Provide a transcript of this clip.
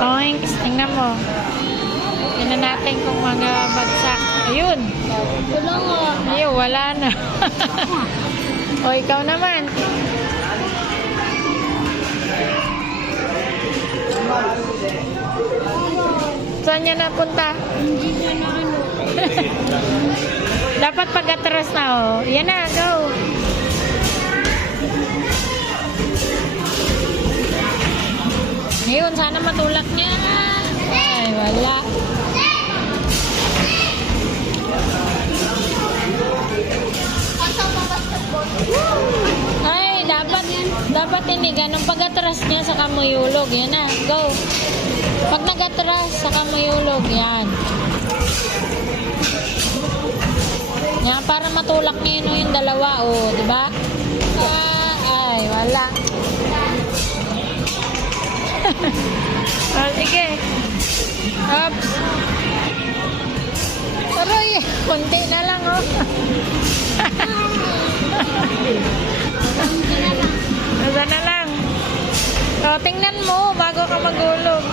Oinks, tingnan mo. Tingnan natin kung mga bagsak. Ayun. Wala nga. Ayun, wala na. O, ikaw naman. Saan niya napunta? Hindi siya na ano. Dapat pag-atras na, oh. Yan na, go. Ngayon, sana matulak niya. Ay, wala. Ay, dapat hindi ganun. Pag-atras niya, saka mo yulog. Yan na, go. Pag nag-atras, saka mo yulog. Yan. Yan, para matulak niya yun yung dalawa, oh, di ba? Ay, wala. Oh, sige. Oops. Aroy, konti na lang, oh. Nasa na lang. So, tingnan mo bago ka magulog.